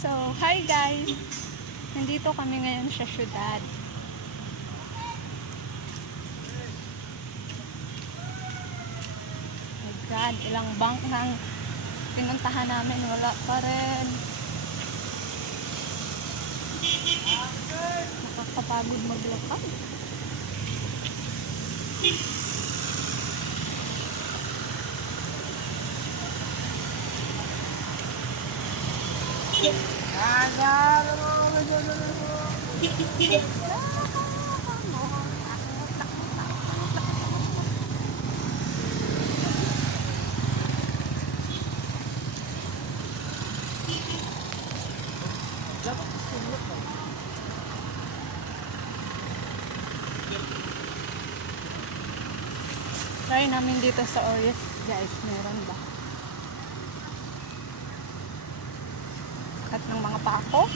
So, hi guys! Nandito kami ngayon sa syudad. My God, ilang bank nang pinuntahan namin, wala pa rin. Nakakapagod maglakad. Try namin dito sa Orias, guys. Meron ba? At ng mga pako.